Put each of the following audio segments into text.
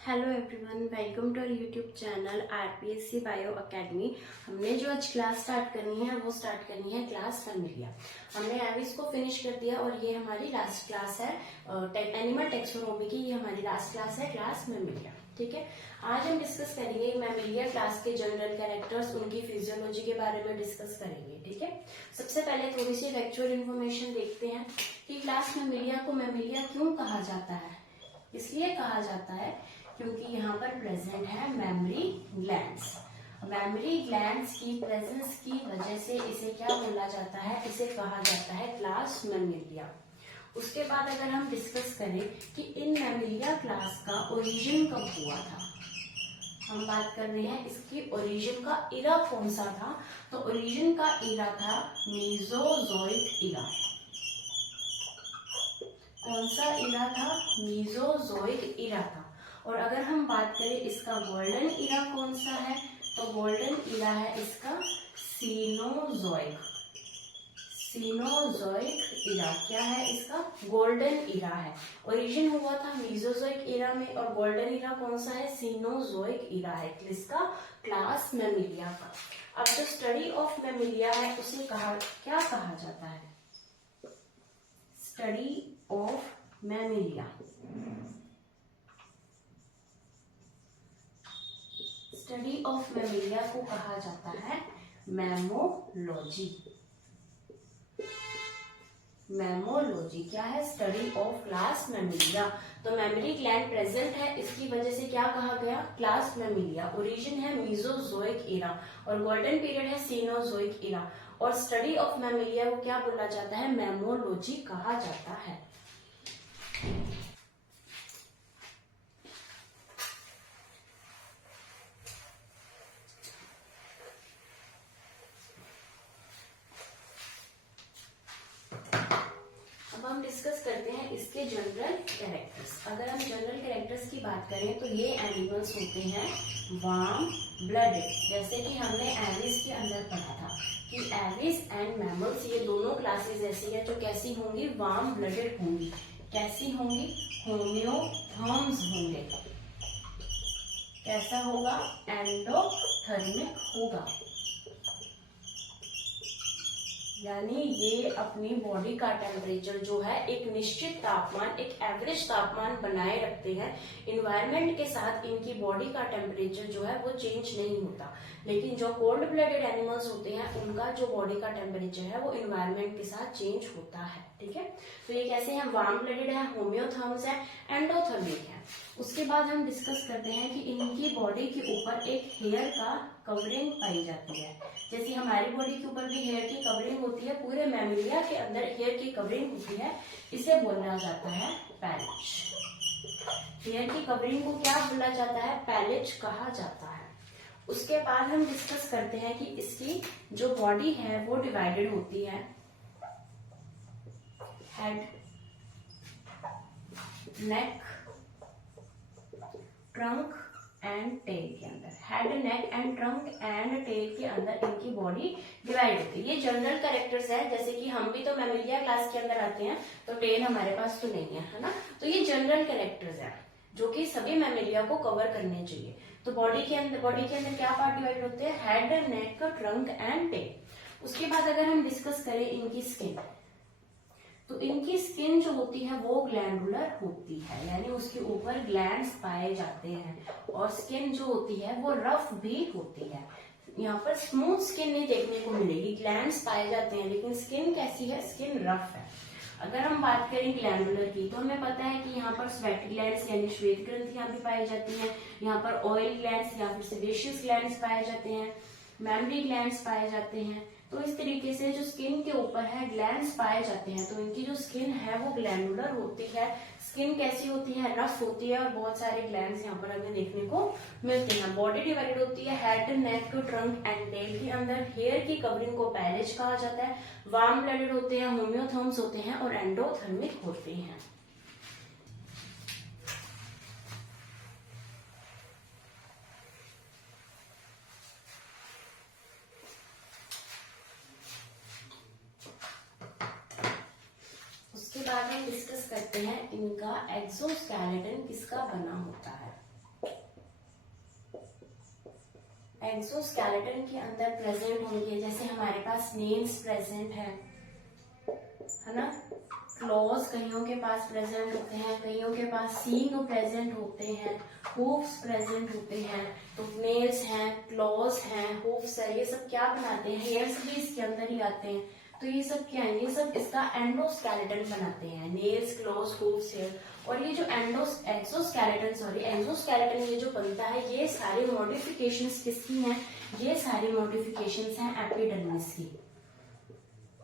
Hello everyone, welcome to our YouTube channel RPSC Bio Academy. हमने जो आज class start करनी है वो स्टार्ट करनी है क्लास फैमिलिया। हमने एविस को फिनिश कर दिया और ये हमारी लास्ट क्लास है एनिमल टेक्सोनोमी की। ये हमारी लास्ट क्लास है क्लास मैमिलिया। ठीक है, आज हम डिस्कस करेंगे मैमिलिया क्लास के जनरल कैरेक्टर्स, उनकी फिजियोलॉजी के बारे में डिस्कस करेंगे। ठीक है, सबसे पहले थोड़ी सी फैक्चुअल इन्फॉर्मेशन देखते हैं कि क्लास मैमिलिया को मैमिलिया क्यों कहा जाता है। इसलिए कहा जाता है क्योंकि यहाँ पर प्रेजेंट है मेमोरी ग्लैंड्स। मेमोरी ग्लैंड्स की प्रेजेंस की वजह से इसे क्या बोला जाता है, इसे कहा जाता है क्लास मैमिलिया। उसके बाद अगर हम डिस्कस करें कि इन मैमिलिया क्लास का ओरिजिन कब हुआ था, हम बात कर रहे हैं इसकी ओरिजिन का इरा कौन सा था। तो ओरिजिन का इरा था मीजोजोइक इरा। कौन सा इरा था? मीजोजोइक इरा था। और अगर हम बात करें इसका गोल्डन इरा कौन सा है, तो गोल्डन इरा है इसका सीनोजोइक। सीनोजोइक इरा क्या है इसका? गोल्डन इरा है। ओरिजिन हुआ था मीजोजोइक इरा में और गोल्डन इरा कौन सा है? सीनोजोइक इरा है किसका? क्लास मैमिलिया का। अब जो स्टडी ऑफ मैमिलिया है उसे क्या कहा जाता है? Study of Mammalia. Study of Mammalia को कहा जाता है मैमोलॉजी। मैमोलॉजी क्या है? Study of class Mammalia. तो मेमोरी ग्लैंड प्रेजेंट है, इसकी वजह से क्या कहा गया? Class Mammalia. ओरिजिन है मीजोजोइक इरा और गोल्डन पीरियड है सीनोजोइक इरा। और स्टडी ऑफ मैमिलिया को क्या बोला जाता है? मैमोलॉजी कहा जाता है। हम डिस्कस करते हैं इसके जनरल कैरेक्टर्स। अगर हम जनरल कैरेक्टर्स की बात करें तो ये एनिमल्स होते हैं वार्म ब्लडेड। जैसे कि हमने एविस के अंदर पढ़ा था कि एविस एंड मैमल्स ये दोनों क्लासेस ऐसी है जो कैसी होंगी? वार्म ब्लडेड होंगी। कैसी होंगी? होम्योथर्म्स होंगे। कैसा होगा? एंडोथर्मिक होगा। यानी ये अपनी बॉडी का टेम्परेचर जो है एक निश्चित तापमान, एक एवरेज तापमान बनाए रखते हैं। इन्वायरमेंट के साथ इनकी बॉडी का टेम्परेचर जो है वो चेंज नहीं होता। लेकिन जो कोल्ड ब्लडेड एनिमल्स होते हैं उनका जो बॉडी का टेम्परेचर है वो इन्वायरमेंट के साथ चेंज होता है। ठीक है, तो ये कैसे हैं? वार्म ब्लडेड है, होम्योथर्म्स है, एंडोथर्मिक है। उसके बाद हम डिस्कस करते हैं कि इनकी बॉडी के ऊपर एक हेयर का कवरिंग पाई जाती है। जैसे हमारी बॉडी के ऊपर भी हेयर की कवरिंग होती है, पूरे मैमिलिया के अंदर हेयर की कवरिंग होती है। इसे बोला जाता है पैलेज। हेयर की कवरिंग को क्या बोला जाता है? पैलेज कहा जाता है। उसके बाद हम डिस्कस करते हैं कि इसकी जो बॉडी है वो डिवाइडेड होती है head, neck, trunk and tail के अंदर। Head, neck and trunk and tail के अंदर इनकी बॉडी डिवाइड होती है। ये जनरल कैरेक्टर्स है, जैसे कि हम भी तो मैमिलिया क्लास के अंदर आते हैं तो टेल हमारे पास तो नहीं है ना। तो ये जनरल कैरेक्टर्स है जो कि सभी मैमिलिया को कवर करने चाहिए। तो बॉडी के अंदर क्या पार्ट डिवाइड होते हैं? Head, neck, trunk and tail. उसके बाद अगर हम डिस्कस करें इनकी स्किन, तो इनकी स्किन जो होती है वो ग्लैंडुलर होती है, यानी उसके ऊपर ग्लैंड्स पाए जाते हैं। और स्किन जो होती है वो रफ भी होती है। यहाँ पर स्मूथ स्किन नहीं देखने को मिलेगी, ग्लैंड्स पाए जाते हैं, लेकिन स्किन कैसी है? स्किन रफ है। अगर हम बात करें ग्लैंडुलर की तो हमें पता है कि यहाँ पर स्वेट ग्लैंड्स यानी श्वेत ग्रंथियां भी पाई जाती हैं। यहाँ पर ऑयल ग्लैंड्स या फिर सेबेशियस ग्लैंड्स पाए जाते हैं, मेमरी ग्लैंड्स पाए जाते हैं। तो इस तरीके से जो स्किन के ऊपर है ग्लैंड्स पाए जाते हैं, तो इनकी जो स्किन है वो ग्लैंडुलर होती है। स्किन कैसी होती है? रफ होती है और बहुत सारे ग्लैंड्स यहाँ पर हमें देखने को मिलते हैं। बॉडी डिवाइडेड होती है head, neck, trunk and tail के अंदर। हेयर की कवरिंग को पैलेज कहा जाता है। वार्म ब्लडेड होते हैं, होम्योथर्म्स होते हैं और एंडोथर्मिक होते हैं। बाद हम डिस्कस करते हैं इनका एक्सोस्केलेटन किसका बना होता है। एक्सोस्केलेटन के अंदर प्रेजेंट होंगे, जैसे हमारे पास नेल्स प्रेजेंट है ना, क्लॉज कईयों के पास प्रेजेंट होते हैं, कईयों के पास सींग प्रेजेंट होते हैं, हूफ्स प्रेजेंट होते हैं। तो नेल्स हैं, क्लॉज हैं, हूफ्स है, ये सब क्या बनाते हैं, हेयर्स भी इसके अंदर ही आते हैं। तो ये सब क्या है, ये सब इसका एंडोस्केलेटन बनाते हैं, नेल्स, क्लॉज, हूफ्स, हेयर। और ये जो एक्सोस्केलेटन ये जो बनता है, ये सारी मॉडिफिकेशंस किसकी हैं, ये सारी मॉडिफिकेशंस हैं एपिडर्मिस की,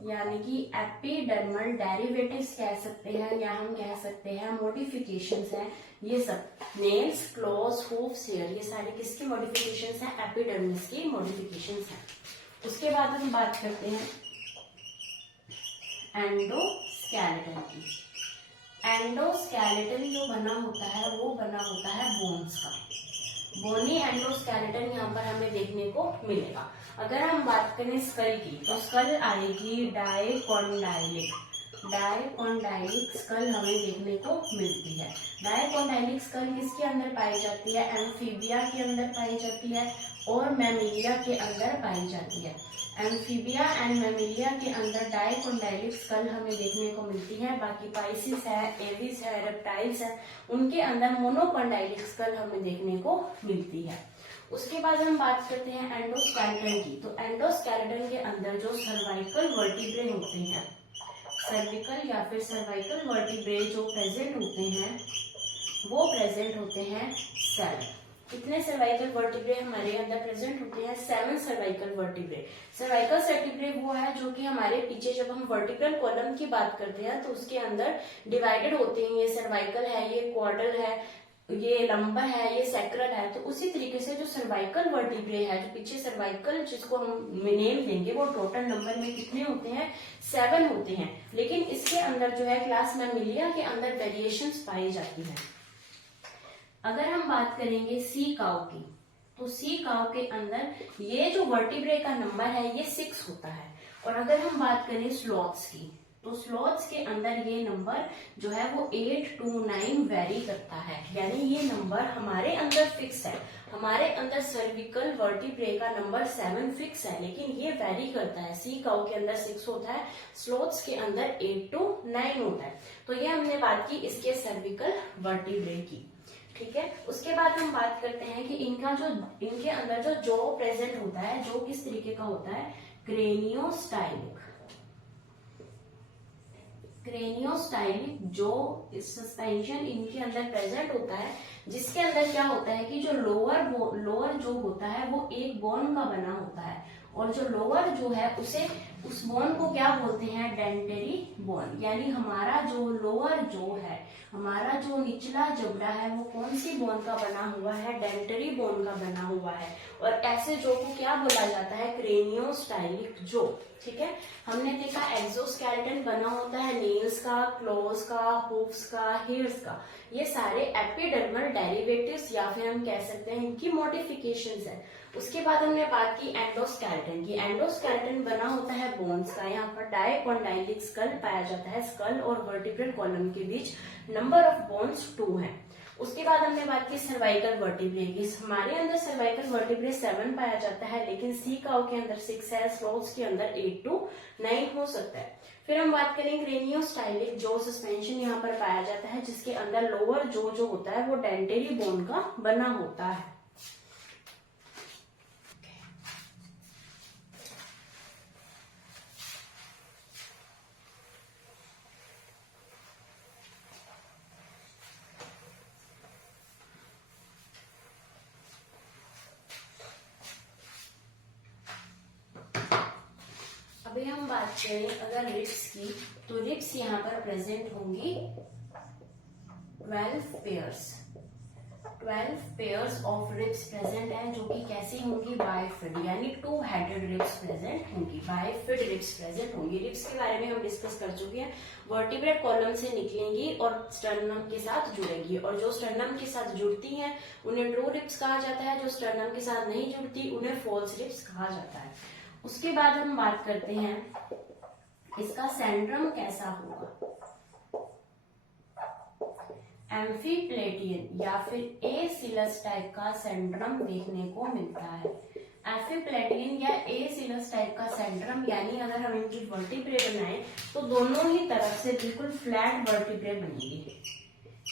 यानी कि एपिडर्मल डेरिवेटिव्स कह सकते हैं, या हम कह सकते हैं मॉडिफिकेशंस हैं। ये सब नेल्स, क्लॉज, हूफ्स, हेयर, ये सारी किसकी मॉडिफिकेशंस हैं, एपिडर्मिस की मॉडिफिकेशंस हैं। उसके बाद हम बात करते हैं एंडोस्केलेटन की। एंडोस्केलेटन जो बना होता है वो बना होता है बोन्स का। बोनी एंडोस्केलेटन यहाँ पर हमें देखने को मिलेगा। अगर हम बात करें स्कल की, तो स्कल आएगी डायकोंडाइलिक। डायकोंडाइलिक स्कल हमें देखने को मिलती है। डायकोंडाइलिक स्कल किसके अंदर पाई जाती है, एम्फीबिया के अंदर पाई जाती है और मैमिलिया के अंदर पाई जाती है। एम्फीबिया एंड मैमिलिया के अंदर डायकोंडाइलिक स्कल हमें देखने को मिलती है। बाकी पाइसिस है, एविस है, रेप्टाइल्स है, उनके अंदर मोनोकोंडाइलिक स्कल हमें देखने को मिलती है। उसके बाद हम बात करते हैं एंडोस्केलेटन की। तो एंडोस्केलेटन के अंदर जो सर्वाइकल वर्टिब्रे होते हैं, सर्विकल या फिर सर्वाइकल वर्टिब्रे जो प्रेजेंट होते हैं, वो प्रेजेंट होते हैं 7। कितने सर्वाइकल वर्टिब्रे हमारे अंदर प्रेजेंट होते हैं, 7 सर्वाइकल वर्टिब्रे। सर्वाइकल वर्टिब्रे वो है जो कि हमारे पीछे जब हम वर्टिब्रल कॉलम की बात करते हैं तो उसके अंदर डिवाइडेड होते हैं, ये सर्वाइकल है, ये क्वाड्रल है, ये लंबर है, ये सैक्रल है। तो उसी तरीके से जो सर्वाइकल वर्टिब्रे है, जो पीछे सर्वाइकल जिसको हम नेम देंगे, वो टोटल नंबर में कितने होते हैं, 7 होते हैं। लेकिन इसके अंदर जो है क्लास मैमिलिया के अंदर वेरिएशंस पाई जाती है। अगर हम बात करेंगे सी काउ की, तो सी काउ के अंदर ये जो वर्टिब्रे का नंबर है ये 6 होता है। और अगर हम बात करें स्लॉथ्स की, तो स्लॉथ्स के अंदर ये नंबर जो है वो 8 to 9 वेरी करता है, यानी ये नंबर हमारे अंदर फिक्स है। हमारे अंदर सर्विकल वर्टिब्रे का नंबर 7 फिक्स है, लेकिन ये वेरी करता है। सी काउ के अंदर 6 होता है, स्लॉथ्स के अंदर 8 to 9 होता है। तो ये हमने बात की इसके सर्विकल वर्टिब्रे की, ठीक है। उसके बाद हम बात करते हैं कि इनके अंदर जो जॉ प्रेजेंट होता है, जो किस तरीके का होता है, क्रेनियोस्टाइलिक। क्रेनियोस्टाइलिक जो सस्पेंशन इनके अंदर प्रेजेंट होता है, जिसके अंदर क्या होता है कि जो लोअर जो होता है वो एक बोन का बना होता है, और जो लोअर जो है उस बोन को क्या बोलते हैं, डेंटरी बोन। यानी हमारा जो लोअर जो है, हमारा जो निचला जबड़ा है, वो कौन सी बोन का बना हुआ है, डेंटरी बोन का बना हुआ है। और ऐसे जो को क्या बोला जाता है, क्रेनियोस्टाइलिक जो, ठीक है। हमने देखा एक्सोस्केलेटन बना होता है नेल्स का, क्लॉज का, हूफ्स का, हेयर्स का। ये सारे एपिडर्मल डेरिवेटिव्स या फिर हम कह सकते हैं इनकी मॉडिफिकेशंस है। उसके बाद हमने बात की एंडोस्केलेटन की। एंडोस्केलेटन बना होता है बोन्स का। यहाँ पर डायकोंडाइलिक स्कल पाया जाता है। स्कल और वर्टिब्रल कॉलम के बीच नंबर ऑफ बोन्स 2 है। उसके बाद हमने बात की सर्वाइकल वर्टिब्रे की। हमारे अंदर सर्वाइकल वर्टिब्रे 7 पाया जाता है, लेकिन सी काउ के अंदर 6 है, स्लॉथ्स के अंदर 8 to 9 हो सकता है। फिर हम बात करें क्रेनियोस्टाइलिक जो सस्पेंशन यहाँ पर पाया जाता है, जिसके अंदर लोअर जो होता है वो डेंटेरी बोन का बना होता है। अभी हम बात करें अगर रिब्स की, तो रिब्स यहाँ पर प्रेजेंट होंगी 12 pairs. 12 pairs of ribs present हैं, जो कि कैसी होंगी, बाइफिड, यानी 2 हेडेड रिब्स प्रेजेंट होंगी। बाइफिड रिब्स प्रेजेंट होंगी। रिब्स के बारे में हम डिस्कस कर चुके हैं। वर्टिब्रेट कॉलम से निकलेंगी और स्टर्नम के साथ जुड़ेंगी, और जो स्टर्नम के साथ जुड़ती हैं उन्हें ट्रू रिब्स कहा जाता है। जो स्टर्नम के साथ नहीं जुड़ती उन्हें फॉल्स रिब्स कहा जाता है। उसके बाद हम बात करते हैं इसका सेंट्रम कैसा होगा। एम्फीप्लेटियन या फिर एसिलस टाइप का सेंट्रम देखने को मिलता है। एफिप्लेटियन या एसिलस टाइप का सेंट्रम, यानी अगर हम इनकी वर्टिब्रे बनाएं तो दोनों ही तरफ से बिल्कुल फ्लैट वर्टिब्रे बनेगी।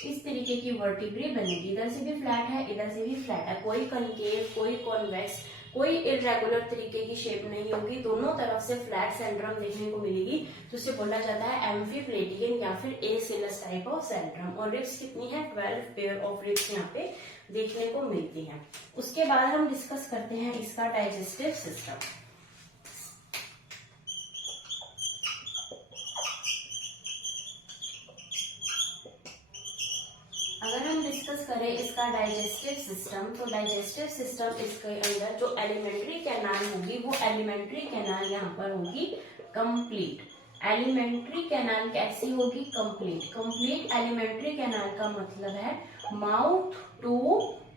इस तरीके की वर्टिब्रे बनेगी, इधर से भी फ्लैट है, इधर से भी फ्लैट है, कोई कनकेव, कोई कॉन्वेक्स, कोई इरेगुलर तरीके की शेप नहीं होगी, दोनों तरफ से फ्लैट सेंट्रम देखने को मिलेगी। तो उसे बोला जाता है एम्फीप्लेटियन या फिर एसिलस टाइप ऑफ सेंट्रम। और रिब्स कितनी है? 12 पेयर ऑफ रिब्स यहाँ पे देखने को मिलती हैं। उसके बाद हम डिस्कस करते हैं इसका डाइजेस्टिव सिस्टम। अगर हम डिस्कस करें इसका डाइजेस्टिव सिस्टम, तो डाइजेस्टिव सिस्टम इसके अंदर जो एलिमेंट्री कैनाल होगी वो एलिमेंट्री कैनाल यहाँ पर होगी कंप्लीट। एलिमेंट्री कैनाल कैसी होगी? कंप्लीट। कंप्लीट एलिमेंट्री कैनाल का मतलब है माउथ टू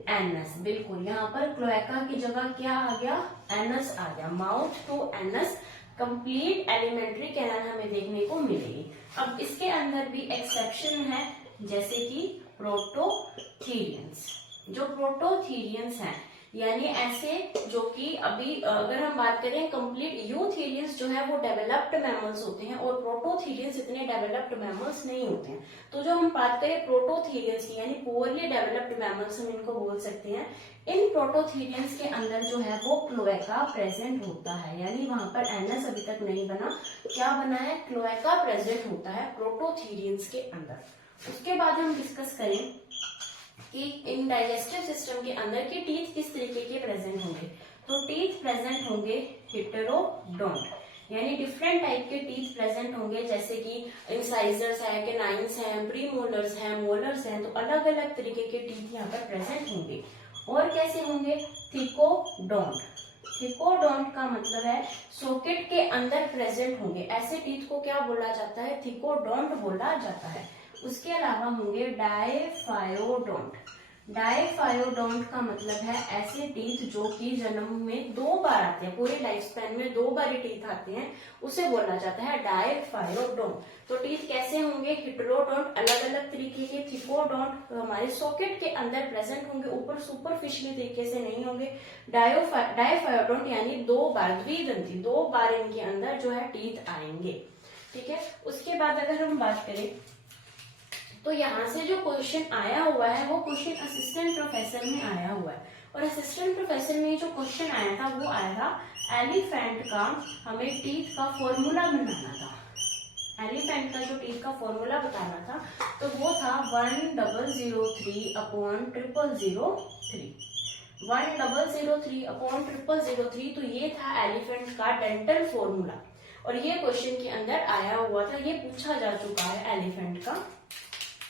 एनस। बिल्कुल, यहाँ पर क्लोएका की जगह क्या आ गया? एनस आ गया। Mouth to anus complete alimentary canal हमें देखने को मिलेगी। अब इसके अंदर भी एक्सेप्शन है, जैसे कि प्रोटोथीरियंस। जो प्रोटोथीरियंस हैं यानी ऐसे जो कि अभी अगर हम बात करें कंप्लीट, यूथीरियंस जो है वो डेवलप्ड मैमल्स होते हैं और प्रोटोथीरियंस इतने डेवलप्ड मैमल्स नहीं होते हैं। तो जो हम बात करें प्रोटोथीरियंस की यानी पुअरली डेवलप्ड मैमल्स हम इनको बोल सकते हैं। इन प्रोटोथीरियंस के अंदर जो है वो क्लोएका प्रेजेंट होता है, यानी वहां पर एनस अभी तक नहीं बना। क्या बना है? क्लोएका प्रेजेंट होता है प्रोटोथीरियंस के अंदर। उसके बाद हम डिस्कस करें कि इन डाइजेस्टिव सिस्टम के अंदर के टीथ किस तरीके के प्रेजेंट होंगे। तो टीथ प्रेजेंट होंगे हेटेरोडोंट, यानी डिफरेंट टाइप के टीथ प्रेजेंट होंगे, जैसे कि इंसाइजर्स है, कैनाइन्स हैं, प्रीमोलर्स हैं, मोलर्स हैं। तो अलग अलग तरीके के टीथ यहाँ पर प्रेजेंट होंगे। और कैसे होंगे? थिकोडोंट। थिकोडोंट का मतलब है सॉकेट के अंदर प्रेजेंट होंगे। ऐसे टीथ को क्या बोला जाता है? थिकोडोंट बोला जाता है। उसके अलावा होंगे डायफायोडोंट। डायफायोडोंट का मतलब है ऐसे टीथ जो कि जन्म में 2 बार आते हैं, पूरे लाइफ स्पैन में 2 बार टीथ आते हैं, उसे बोला जाता है डायफायोडोंट। तो टीथ कैसे होंगे? हेटेरोडोंट, अलग अलग तरीके के। थिकोडोंट हमारे सॉकेट के अंदर प्रेजेंट होंगे, ऊपर सुपरफिशियली तरीके से नहीं होंगे। डायफायोडोंट यानी 2 बार, द्विदंती, 2 बार इनके अंदर जो है टीथ आएंगे। ठीक है। उसके बाद अगर हम बात करें तो यहाँ से जो क्वेश्चन आया हुआ है वो क्वेश्चन असिस्टेंट प्रोफेसर में आया हुआ है। और असिस्टेंट प्रोफेसर में जो क्वेश्चन आया था वो आया था एलिफेंट का हमें टीथ का फॉर्मूला बनाना था। एलिफेंट का जो टीथ का फॉर्मूला बताना था तो वो था 1003 अपॉन 0003। 1003 अपॉन 0003। तो ये था एलिफेंट का डेंटल फॉर्मूला और ये क्वेश्चन के अंदर आया हुआ था, ये पूछा जा चुका है एलिफेंट का।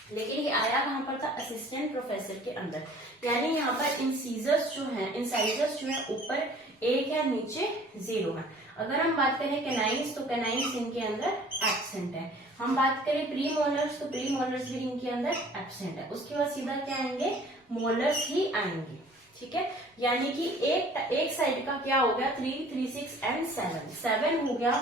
लेकिन ये आया कहां पर था? असिस्टेंट प्रोफेसर के अंदर। यानी यहाँ पर इंसाइजर्स जो है ऊपर 1 है, नीचे 0 है। अगर हम बात करें कैनाइन्स तो कैनाइन्स इनके अंदर एब्सेंट है। हम बात करें प्री मोलर्स तो प्री मोलर्स भी इनके अंदर एब्सेंट है। उसके बाद सीधा क्या आएंगे? मोलर्स ही आएंगे। ठीक है। यानी कि एक साइड का क्या हो गया? 3, 3, 6 एंड 7 हो गया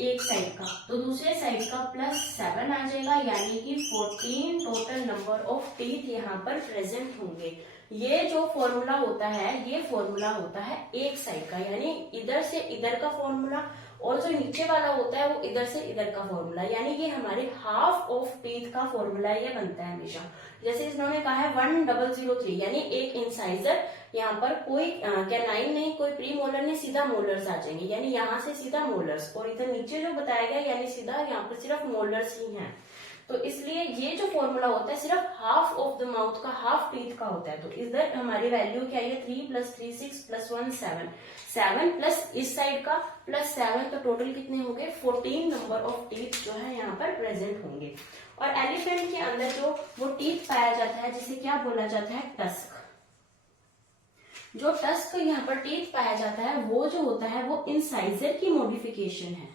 एक साइड का, तो दूसरे साइड का +7 आ जाएगा, यानी कि 14 टोटल नंबर ऑफ टीथ यहाँ पर प्रेजेंट होंगे। ये जो फॉर्मूला होता है ये फॉर्मूला होता है एक साइड का, यानी इधर से इधर का फॉर्मूला, और जो नीचे वाला होता है वो इधर से इधर का फॉर्मूला, यानी ये हमारे हाफ ऑफ टीथ का फॉर्मूला ये बनता है हमेशा। जैसे इन्होंने कहा है 1003, यानी एक इंसाइजर, यहाँ पर कोई कैनाइन नहीं, कोई प्री मोलर नहीं, सीधा मोलर्स आ जाएंगे, यानी यहाँ से सीधा मोलर्स, और इधर नीचे जो बताया गया यानी सीधा यहाँ पर सिर्फ मोलर्स ही हैं। तो इसलिए ये जो फॉर्मूला होता है सिर्फ हाफ ऑफ द माउथ का, हाफ टीथ का होता है। तो इधर हमारी वैल्यू क्या है? 3 + 3 6 + 1 7, 7 प्लस इस साइड का +7, तो टोटल कितने हो गए? 14 नंबर ऑफ टीथ जो है यहाँ पर प्रेजेंट होंगे। और एलिफेंट के अंदर जो वो टीथ पाया जाता है जिसे क्या बोला जाता है? टस्क। जो टस्क यहाँ पर टीथ पाया जाता है वो जो होता है वो इंसाइजर की मॉडिफिकेशन है,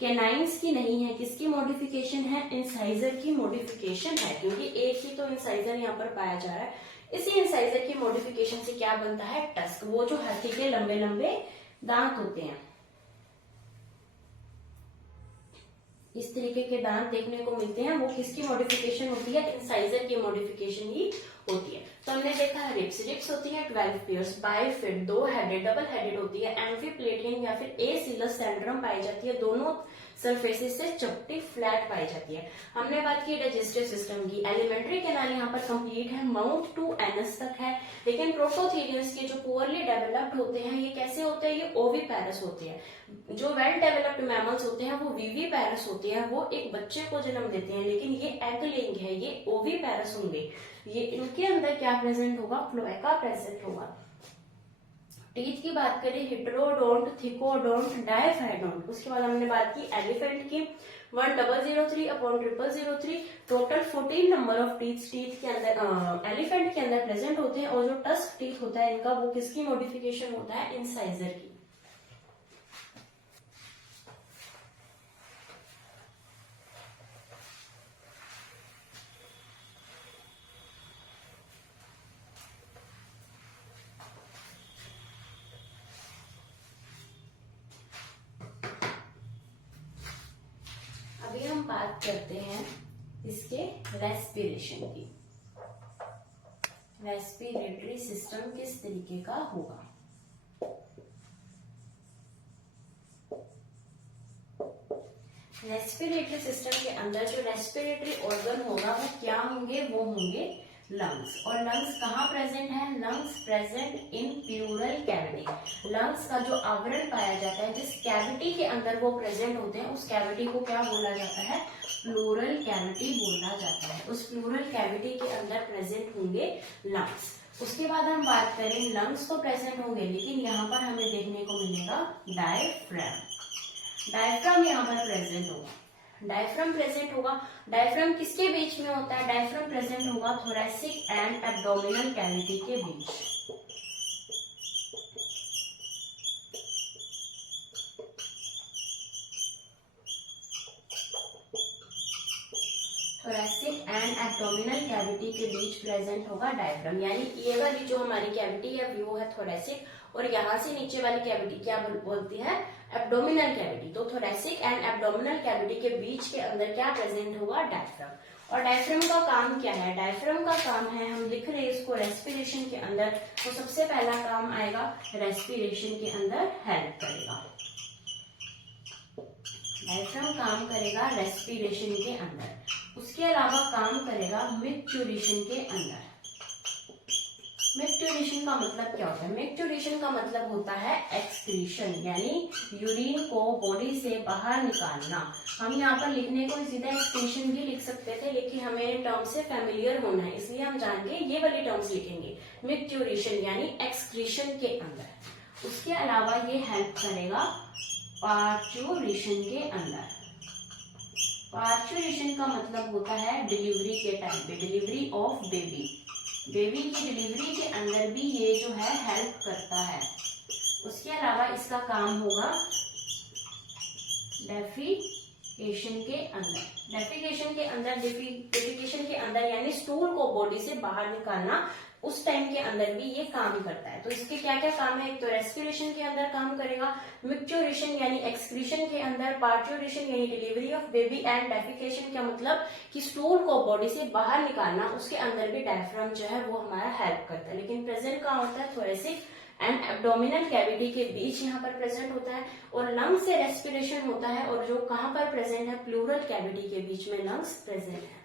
कैनाइन्स की नहीं है। किसकी मॉडिफिकेशन है? इंसाइजर की मॉडिफिकेशन है, क्योंकि एक ही तो इंसाइजर यहाँ पर पाया जा रहा है। इसी इंसाइजर की मॉडिफिकेशन से क्या बनता है? टस्क। वो जो हाथी के लंबे लंबे दांत होते हैं, इस तरीके के दांत देखने को मिलते हैं, वो किसकी मॉडिफिकेशन होती है? इंसाइजर की मॉडिफिकेशन ही होती है। तो हमने देखा है रिप्स होती है 12 pairs, bifid 2 headed, double headed होती है, एम्फीप्लेटियन या फिर एसिलस सेंट्रम पाई जाती है, दोनों सरफेसेस से चपटी फ्लैट पाई जाती है। हमने बात की डाइजेस्टिव सिस्टम की, एलिमेंट्री कैनाल यहाँ पर कंप्लीट है, माउथ टू एनस तक है, लेकिन प्रोटोथीरियंस के जो पुअरली डेवलप्ड होते हैं ये कैसे होते हैं, ये ओविपेरस होते हैं। जो वेल डेवलप्ड मैमल्स होते हैं वो विविपेरस होते हैं, वो एक बच्चे को जन्म देते हैं, लेकिन ये एग लेइंग है, ये ओविपेरस होंगे। ये इनके अंदर क्या प्रेजेंट होगा, क्लोएका प्रेजेंट होगा। टीथ की बात करें, हिट्रोडोंट, थिकोडोंट, डायफाइडोंट। उसके बाद हमने बात की एलिफेंट की, 1003/0003, टोटल 14 नंबर ऑफ टीथ के अंदर एलिफेंट के अंदर प्रेजेंट होते हैं। और जो टस्क टीथ होता है इनका, वो किसकी मॉडिफिकेशन होता है, इंसाइजर की। अभी हम बात करते हैं इसके रेस्पिरेशन की। रेस्पिरेटरी सिस्टम किस तरीके का होगा। रेस्पिरेटरी सिस्टम के अंदर जो रेस्पिरेटरी ऑर्गन होगा वो क्या होंगे, वो होंगे लंग्स। और लंग्स कहाँ प्रेजेंट है, lungs present in pleural cavity. Lungs का जो आवरण पाया जाता है, जिस कैविटी के अंदर वो प्रेजेंट होते हैं, उस कैविटी को क्या बोला जाता है, प्लूरल कैविटी बोला जाता है। उस प्लूरल कैविटी के अंदर प्रेजेंट होंगे लंग्स। उसके बाद हम बात करें, लंग्स तो प्रेजेंट होंगे, लेकिन यहाँ पर हमें देखने को मिलेगा डायफ्राम। डायफ्राम यहाँ पर प्रेजेंट होगा, डायफ्राम प्रेजेंट होगा। डायफ्राम किसके बीच में होता है, डायफ्राम प्रेजेंट होगा थोरैसिक एंड एब्डोमिनल कैविटी के बीच। थोरैसिक एंड एब्डोमिनल कैविटी के बीच प्रेजेंट होगा डायफ्राम। यानी ये वाली जो हमारी कैविटी है वो है थोरैसिक, और यहाँ से नीचे वाली कैविटी क्या बोलती है, एब्डोमिनल कैविटी। तो थोरैसिक एंड एब्डोमिनल कैविटी के बीच के अंदर क्या प्रेजेंट होगा, डायफ्राम। और डायफ्राम का काम क्या है, डायफ्राम का काम है, हम लिख रहे हैं इसको रेस्पिरेशन के अंदर, तो सबसे पहला काम आएगा रेस्पिरेशन के अंदर हेल्प करेगा। डायफ्राम काम करेगा रेस्पिरेशन के अंदर। उसके अलावा काम करेगा मिक्चुरेशन के अंदर। मिक्चुरेशन का मतलब क्या होता है, मिक्चुरेशन का मतलब होता है एक्सक्रीशन, यानी यूरिन को बॉडी से बाहर निकालना। हम यहाँ पर लिखने को सीधा एक्सक्रीशन भी लिख सकते थे, लेकिन हमें टर्म से फेमिलियर होना है, इसलिए हम जाएंगे ये वाली टर्म्स लिखेंगे, मिक्चुरेशन यानी एक्सक्रीशन के अंदर। उसके अलावा ये हेल्प करेगा पार्चुरेशन के अंदर। पार्चुरेशन का मतलब होता है डिलीवरी के टाइम पे, डिलीवरी ऑफ बेबी, बेबी की डिलीवरी के अंदर भी ये जो है हेल्प करता है। उसके अलावा इसका काम होगा डेफिकेशन के अंदर। डेफिकेशन के अंदर, डेफिकेशन के अंदर यानी स्टूल को बॉडी से बाहर निकालना, उस टाइम के अंदर भी ये काम करता है। तो इसके क्या क्या काम है, एक तो रेस्पिरेशन के अंदर काम करेगा, मिक्चुरेशन यानी एक्सक्रीशन के अंदर, पार्चुरेशन यानी delivery of baby, and defecation का मतलब कि स्टूल को बॉडी से बाहर निकालना, उसके अंदर भी डायफ्राम जो है वो हमारा हेल्प करता है। लेकिन प्रेजेंट कहाँ होता है, थोरैसिक एंड एब्डोमिनल कैविटी के बीच यहाँ पर प्रेजेंट होता है। और लंग्स से रेस्पिरेशन होता है, और जो कहाँ पर प्रेजेंट है, प्लूरल कैविटी के बीच में लंग्स प्रेजेंट है।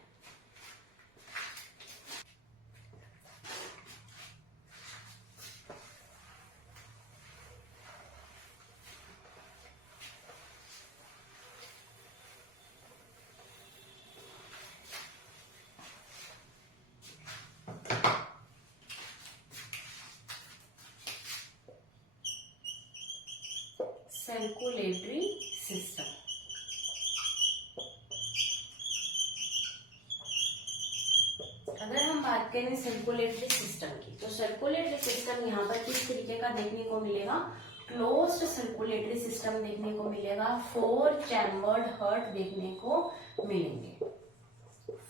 सर्कुलेटरी सिस्टम, अगर हम बात करें सर्कुलेटरी सिस्टम की, तो सर्कुलेटरी सिस्टम यहाँ पर किस तरीके का देखने को मिलेगा, क्लोज्ड सर्कुलेटरी सिस्टम देखने को मिलेगा। 4 चैम्बर्ड हार्ट देखने को मिलेंगे,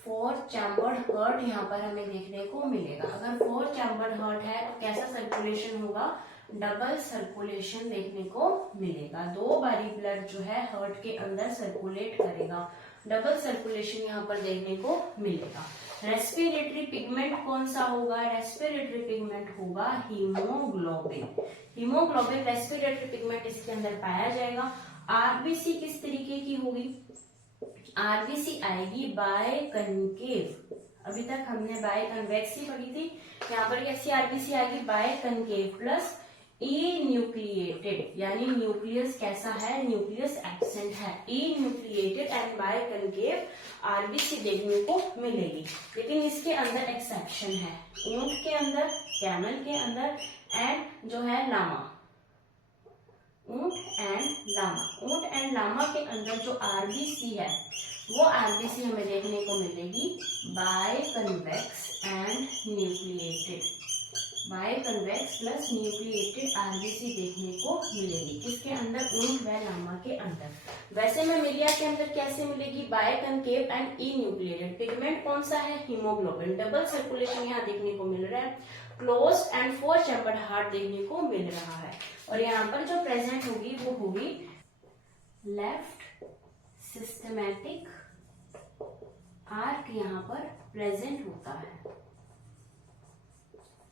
4 चैम्बर्ड हार्ट यहाँ पर हमें देखने को मिलेगा। अगर 4 चैम्बर्ड हार्ट है तो कैसा सर्कुलेशन होगा, डबल सर्कुलेशन देखने को मिलेगा। 2 बारी ब्लड जो है हार्ट के अंदर सर्कुलेट करेगा, डबल सर्कुलेशन यहाँ पर देखने को मिलेगा। रेस्पिरेटरी पिगमेंट कौन सा होगा? रेस्पिरेटरी पिगमेंट होगा हीमोग्लोबिन। हीमोग्लोबिन रेस्पिरेटरी पिगमेंट इसके अंदर पाया जाएगा। आरबीसी किस तरीके की होगी? आरबीसी आएगी बाय कनकेव। अभी तक हमने बाय कन्वेक्स ही पढ़ी थी, यहाँ पर कैसी आरबीसी आएगी? Biconcave plus enucleated, यानी न्यूक्लियस कैसा है? न्यूक्लियस एब्सेंट है। Enucleated and biconcave RBC देखने को मिलेगी, लेकिन इसके अंदर एक्सेप्शन है। ऊंट के अंदर, कैमल के अंदर एंड जो है लामा, ऊंट एंड लामा के अंदर जो आरबीसी है वो आरबीसी हमें देखने को मिलेगी biconvex and nucleated. Biconvex plus nucleated RBC देखने को मिलेगी किसके अंदर? ऊंट व लामा के अंदर। वैसे मेमिलिया के अंदर कैसे मिलेगी? Biconcave and enucleated. Pigment कौन सा है? हीमोग्लोबिन। डबल सर्कुलेशन यहाँ देखने को मिल रहा है। क्लोज्ड एंड 4 चैम्बर्ड हार्ट देखने को मिल रहा है। और यहाँ पर जो प्रेजेंट होगी वो होगी लेफ्ट सिस्टमैटिक आर्क, यहाँ पर प्रेजेंट होता है।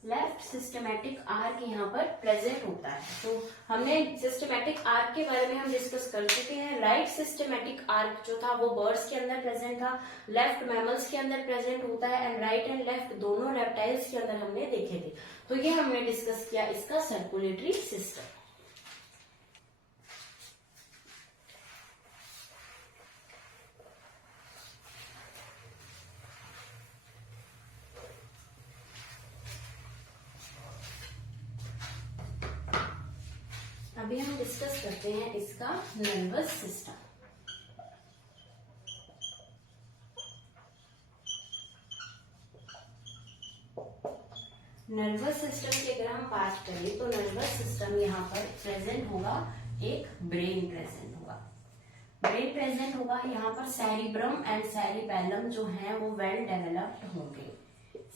लेफ्ट सिस्टमैटिक आर्क यहाँ पर प्रेजेंट होता है। तो हमने सिस्टमैटिक आर्क के बारे में हम डिस्कस कर चुके हैं। राइट सिस्टमैटिक आर्क जो था वो बर्ड्स के अंदर प्रेजेंट था, लेफ्ट मैमल्स के अंदर प्रेजेंट होता है, एंड राइट एंड लेफ्ट दोनों रेप्टाइल्स के अंदर हमने देखे थे। तो ये हमने डिस्कस किया इसका सर्कुलेटरी सिस्टम। अभी हम डिस्कस करते हैं इसका नर्वस सिस्टम। नर्वस सिस्टम की अगर हम बात करें तो नर्वस सिस्टम यहाँ पर प्रेजेंट होगा, एक ब्रेन प्रेजेंट होगा। ब्रेन प्रेजेंट होगा यहाँ पर। सेरिब्रम एंड सेरिबेलम जो है वो वेल डेवलप्ड होंगे।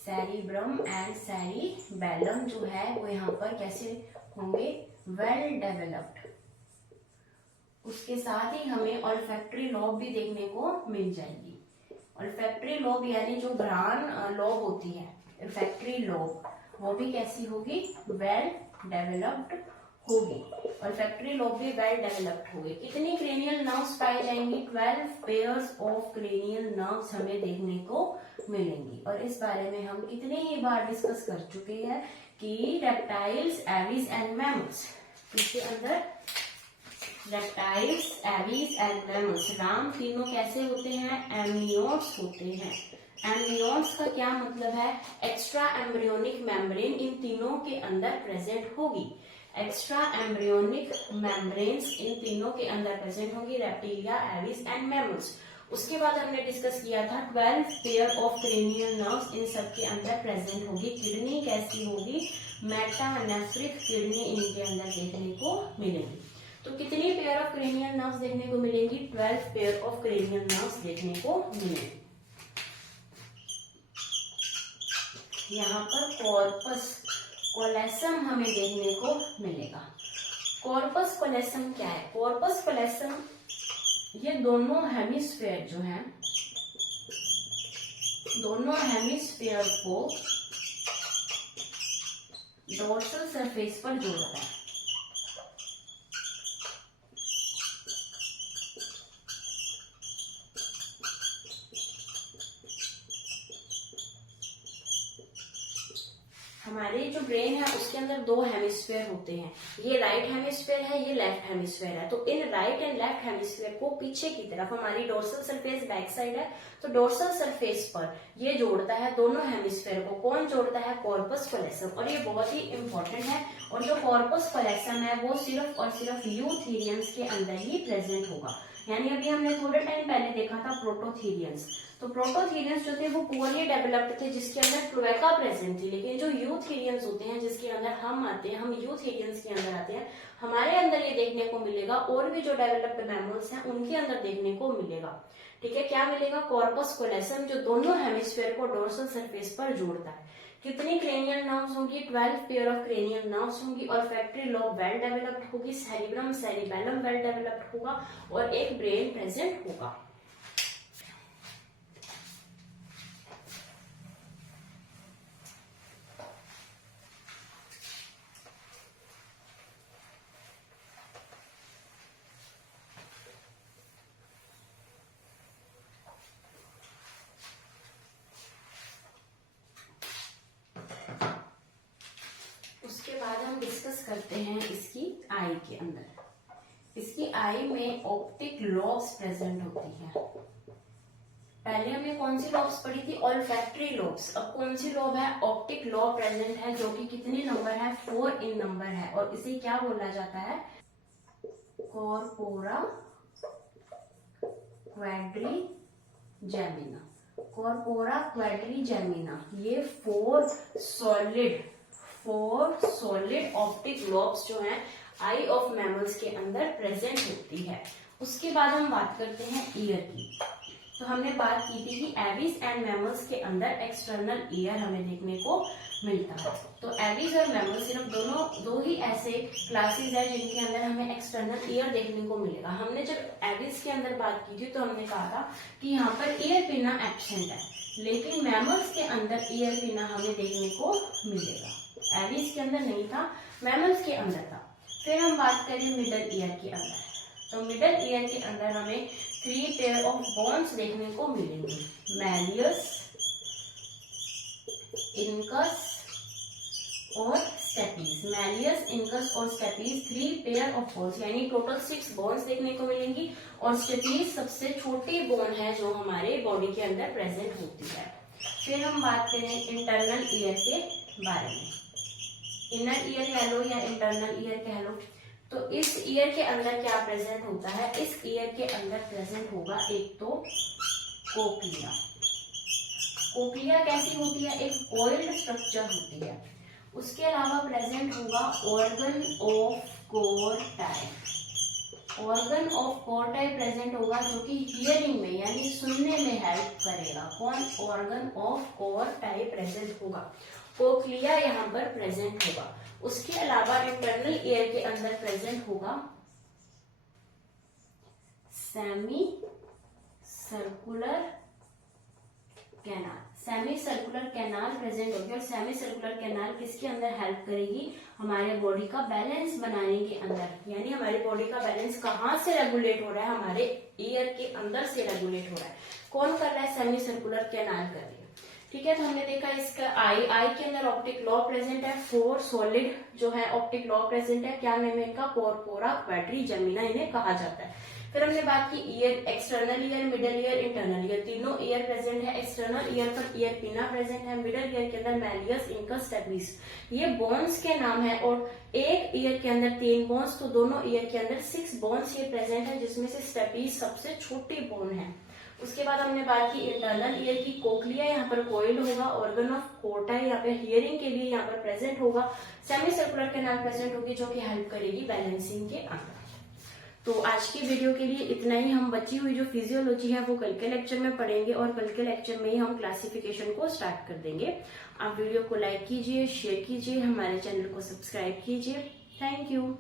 सेरिब्रम एंड सेरिबेलम जो है वो यहाँ पर कैसे होंगे? Well developed. उसके साथ ही हमें ऑल्फैक्टरी लॉब भी देखने को मिल जाएगी। ऑल्फैक्टरी लॉब यानी जो घ्राण लॉब होती है, ऑल्फैक्टरी लॉब, वो भी कैसी होगी? वेल डेवलप्ड होगी। ऑल्फैक्टरी लॉब भी वेल डेवलप्ड होगी। कितनी क्रेनियल नर्व्स पाई जाएंगी? 12 पेयर्स ऑफ क्रेनियल नर्व्स हमें देखने को मिलेंगी। और इस बारे में हम कितने ही बार डिस्कस कर चुके हैं कि रेप्टाइल्स, एविज एंड मैमल्स, इसके अंदर reptiles, aves and mammals, Ram तीनों कैसे होते हैं? एमनियोट्स होते हैं। एमनियोट्स का क्या मतलब है? एक्स्ट्रा एम्ब्रियोनिक मेम्ब्रेन इन तीनों के अंदर प्रेजेंट होगी। एक्स्ट्रा एम्ब्रियोनिक मेम्ब्रेन्स इन तीनों के अंदर प्रेजेंट होगी, रेप्टिलिया, एविज एंड मैमल्स। उसके बाद हमने डिस्कस किया था 12 पेयर ऑफ क्रेनियल नर्व्स इन सबके अंदर प्रेजेंट होगी। किडनी कैसी होगी? मेटानेफ्रिक किडनी इनके अंदर देखने को मिलेगी। तो कितनी पेयर ऑफ क्रेनियल नर्व्स देखने को मिलेंगी? 12 पेयर ऑफ क्रेनियल नर्व्स देखने को मिलेंगी। यहाँ पर कॉर्पस कोलेसम हमें देखने को मिलेगा। कॉर्पस कोलेसम क्या है? कॉर्पस कोलेसम ये दोनों हेमिस्फेयर जो हैं, दोनों हेमिस्फेयर को डोर्सल सरफेस पर जोड़ता है। हमारे जो ब्रेन है उसके अंदर 2 हेमिस्फेयर होते हैं। ये राइट हेमिस्फेयर है, ये लेफ्ट हेमिस्फेयर है। तो in right and left hemisphere को पीछे की तरफ, हमारी डोर्सल सरफेस बैक साइड है, तो डोर्सल सरफेस पर ये जोड़ता है दोनों हेमिस्फेयर को। कौन जोड़ता है? Corpus callosum. और ये बहुत ही इंपॉर्टेंट है। और जो कॉर्पस कोलेसम है वो सिर्फ और सिर्फ यूथेरियंस के अंदर ही प्रेजेंट होगा। यानी अभी हमने थोड़े टाइम पहले देखा था प्रोटोथेरियंस। तो प्रोटोथेरियंस जो थे वो पुअरली डेवलप्ड थे, जिसके अंदर क्लोएका प्रेजेंट थी। लेकिन जो यूथेरियंस होते हैं, जिसके अंदर हम आते हैं, हम यूथेरियंस के अंदर आते हैं, हमारे अंदर ये देखने को मिलेगा। और भी जो डेवलप्ड मैमल्स हैं उनके अंदर देखने को मिलेगा। ठीक है, क्या मिलेगा? कॉर्पस कोलेसम, जो दोनों हेमिस्फेयर को डोर्सल सरफेस पर जोड़ता है। कितनी क्रेनियल नर्व्स होंगी? 12 पेयर ऑफ क्रेनियल नर्व्स होंगी। और ऑल्फैक्टरी लॉब वेल डेवलप्ड होगी, सेरिब्रम सेरिबेलम वेल डेवलप्ड होगा, और एक ब्रेन प्रेजेंट होगा। डिस्कस करते हैं इसकी आई के अंदर। इसकी आई में ऑप्टिक लॉब्स प्रेजेंट होती है। पहले हमने कौन सी लॉब्स पढ़ी थी? Olfactory lobes. अब कौन सी लॉब है? ऑप्टिक लॉब प्रेजेंट है, जो कि कितने नंबर है? 4 इन नंबर है। और इसे क्या बोला जाता है? Corpora quadrigemina. कॉर्पोरा क्वाड्रिजेमिना ये 4 सॉलिड ऑप्टिक लॉब्स जो हैं आई ऑफ मैमल्स के अंदर प्रेजेंट होती है। उसके बाद हम बात करते हैं ईयर की। तो हमने बात की थी कि एविस एंड मैमल्स के अंदर एक्सटर्नल ईयर हमें देखने को मिलता है। तो एविस और मैमल्स सिर्फ दो ही ऐसे क्लासेस है जिनके अंदर हमें एक्सटर्नल ईयर देखने को मिलेगा। हमने जब एविस के अंदर बात की थी तो हमने कहा था कि यहाँ पर ईयर पिना एब्सेंट है, लेकिन मैमल्स के अंदर ईयर पिना हमें देखने को मिलेगा। एविस के अंदर नहीं था, मैमल्स के अंदर था। फिर हम बात करें मिडल ईयर के अंदर। तो मिडल ईयर के अंदर हमें 3 पेयर ऑफ बोन्स देखने को मिलेंगे, मैलियस, इनकस और स्टेपीज। मैलियस, इनकस और स्टेपीज 3 पेयर ऑफ बोन्स, यानी टोटल 6 बोन्स देखने को मिलेंगी। और स्टेपीज सबसे छोटी बोन है जो हमारे बॉडी के अंदर प्रेजेंट होती है। फिर हम बात करें इंटरनल ईयर के बारे में। इनर ईयर कह लो या इंटरनल ईयर कह लो। तो इस ईयर के अंदर क्या प्रेजेंट होता है? इस ईयर के अंदर प्रेजेंट होगा एक तो कोक्लिया। कोक्लिया कैसी होती है? एक कॉइल्ड स्ट्रक्चर होती है। उसके अलावा प्रेजेंट होगा organ of Corti. Organ of Corti present होगा, जो कि हियरिंग में यानी सुनने में हेल्प करेगा। कौन? ऑर्गन ऑफ कोर्टाई प्रेजेंट होगा। कोक्लिया यहाँ पर प्रेजेंट होगा। उसके अलावा इंटरनल ईयर के अंदर प्रेजेंट होगा semi circular canal. Semi circular canal present होगी। और सेमी सर्कुलर कैनाल किसके अंदर हेल्प करेगी? हमारे बॉडी का बैलेंस बनाने के अंदर। यानी हमारी बॉडी का बैलेंस कहाँ से रेगुलेट हो रहा है? हमारे ईयर के अंदर से रेगुलेट हो रहा है। कौन कर रहा है? सेमी सर्कुलर कैनाल कर रही है। ठीक है, तो हमने देखा इसका आई के अंदर ऑप्टिक लॉ प्रेजेंट है। 4 सॉलिड जो है ऑप्टिक लॉ प्रेजेंट है। क्या नेम है इनका? कॉर्पोरा क्वाड्रिजेमिना इन्हें कहा जाता है। फिर हमने बात की year, external ear, middle ear, internal ear. तीनों ईयर प्रेजेंट है। एक्सटर्नल ईयर पर ईयर पिना प्रेजेंट है। मिडल ईयर के अंदर मैलियस, इनकस, स्टेपीज ये बोन्स के नाम है। और एक ईयर के अंदर 3 बोन्स, तो दोनों ईयर के अंदर 6 बोन्स ये प्रेजेंट है, जिसमें से स्टेपीज सबसे छोटी बोन है। उसके बाद हमने बात की इंटरनल ईयर की। कोक्लिया यहाँ पर कोइल्ड होगा। ऑर्गन ऑफ कोर्टाई यहाँ पे हियरिंग के लिए यहाँ पर प्रेजेंट होगा। सेमी सर्कुलर कैनाल प्रेजेंट होगी, जो कि हेल्प करेगी बैलेंसिंग के अंदर। तो आज की वीडियो के लिए इतना ही। हम बची हुई जो फिजियोलॉजी है वो कल के लेक्चर में पढ़ेंगे, और कल के लेक्चर में ही हम क्लासिफिकेशन को स्टार्ट कर देंगे। आप वीडियो को लाइक कीजिए, शेयर कीजिए, हमारे चैनल को सब्सक्राइब कीजिए। Thank you.